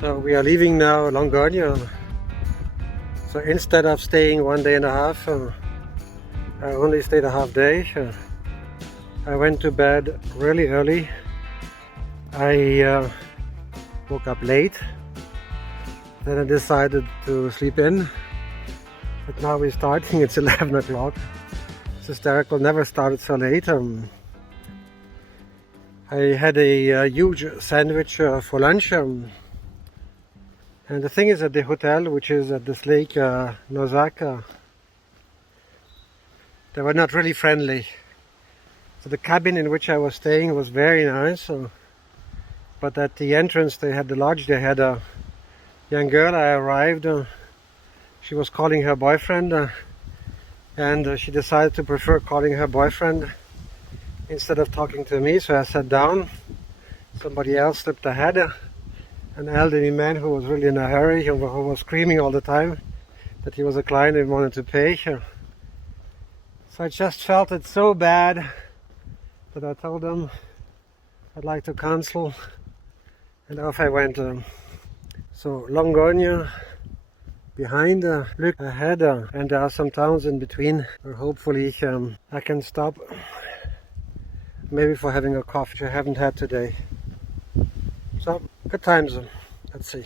So we are leaving now Langogne. So instead of staying 1 day and a half, I only stayed a half day. I went to bed really early. I woke up late. Then I decided to sleep in. But now we're starting, it's 11 o'clock. It's hysterical, never started so late. I had a huge sandwich for lunch. And the thing is, at the hotel, which is at this lake, Nozak, they were not really friendly. So the cabin in which I was staying was very nice. But at the entrance, they had the lodge, they had a young girl. I arrived, she was calling her boyfriend, and she decided to prefer calling her boyfriend instead of talking to me. So I sat down, somebody else slipped ahead, an elderly man who was really in a hurry, who was screaming all the time that he was a client and wanted to pay. So I just felt it so bad that I told them I'd like to cancel, and off I went. So Langogne behind, look ahead, and there are some towns in between where hopefully I can stop, maybe for having a coffee, which I haven't had today. So good times, let's see.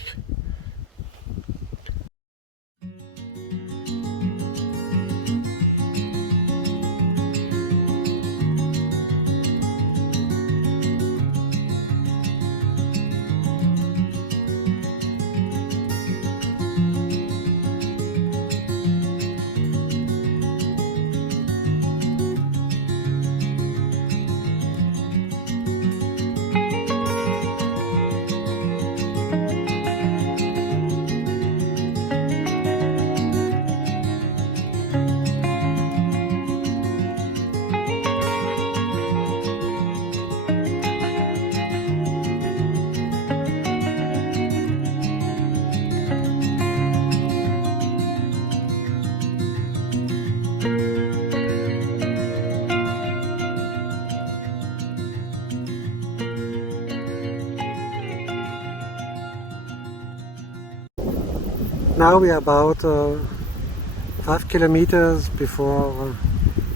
Now we are about 5 kilometers before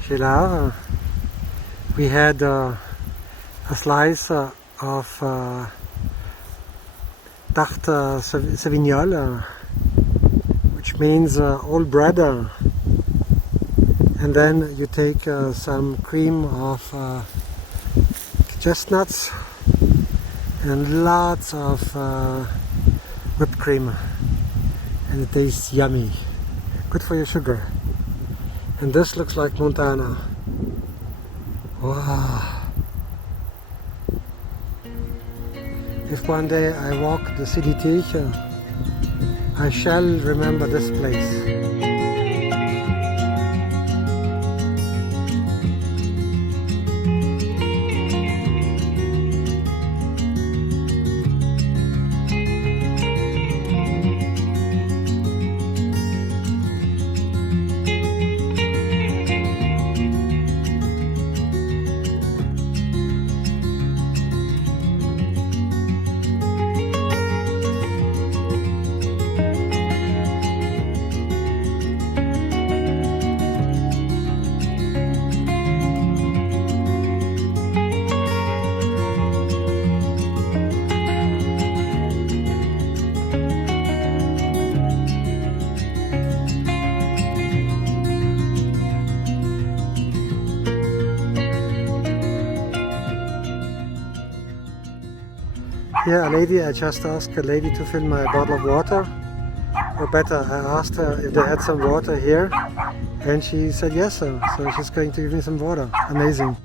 Gélard. We had a slice of tarte Savignol, which means old bread, and then you take some cream of chestnuts and lots of whipped cream. And it tastes yummy. Good for your sugar. And this looks like Montana. Wow. If one day I walk the city I shall remember this place. Yeah, a lady, I just asked a lady to fill my bottle of water. Or better, I asked her if they had some water here, and she said yes, so she's going to give me some water. Amazing.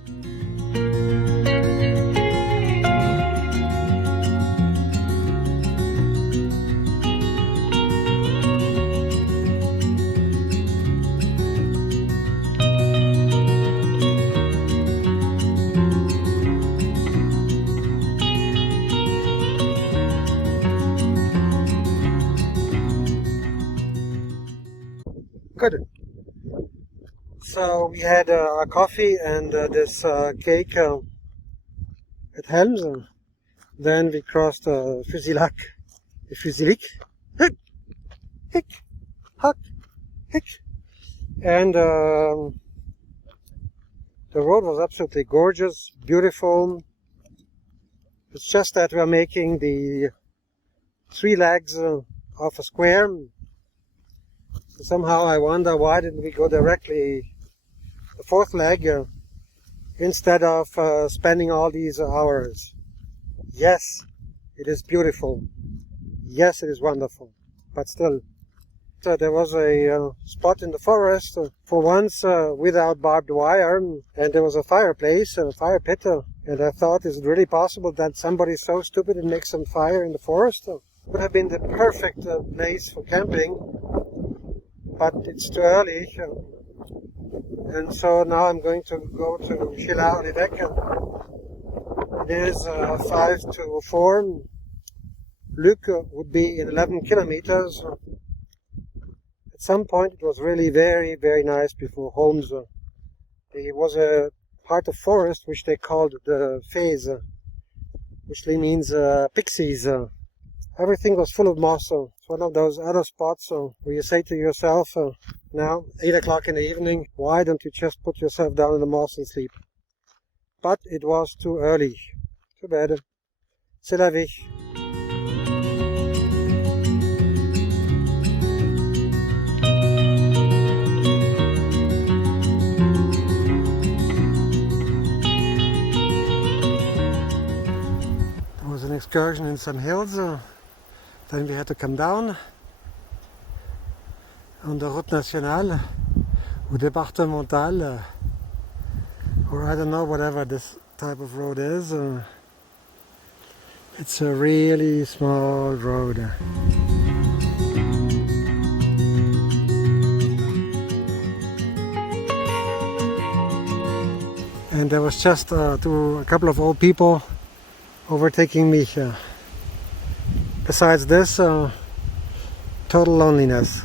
Good. So we had a coffee and this cake at Helms. Then we crossed Fusilac the physique. Hick, hick, huck, hick. And the road was absolutely gorgeous, beautiful. It's just that we're making the 3 legs of a square. Somehow I wonder why didn't we go directly the 4th leg instead of spending all these hours. Yes, it is beautiful. Yes, it is wonderful. But still, there was a spot in the forest for once without barbed wire, and there was a fireplace, a fire pit, and I thought, is it really possible that somebody is so stupid and makes some fire in the forest? Would have been the perfect place for camping, but it's too early. And so now I'm going to go to Chila-Olivec. It is 5 to 4. Luc would be in 11 kilometers. At some point it was really very, very nice before Holmes. There was a part of forest which they called the Fées, which means pixies. Everything was full of moss. It's one of those other spots where you say to yourself, now, 8 o'clock in the evening, why don't you just put yourself down in the moss and sleep? But it was too early. Too bad. C'est la vie. There was an excursion in some hills. Then we had to come down on the route nationale or départementale, or I don't know, whatever this type of road is. It's a really small road. And there was just a couple of old people overtaking me. Besides this, total loneliness.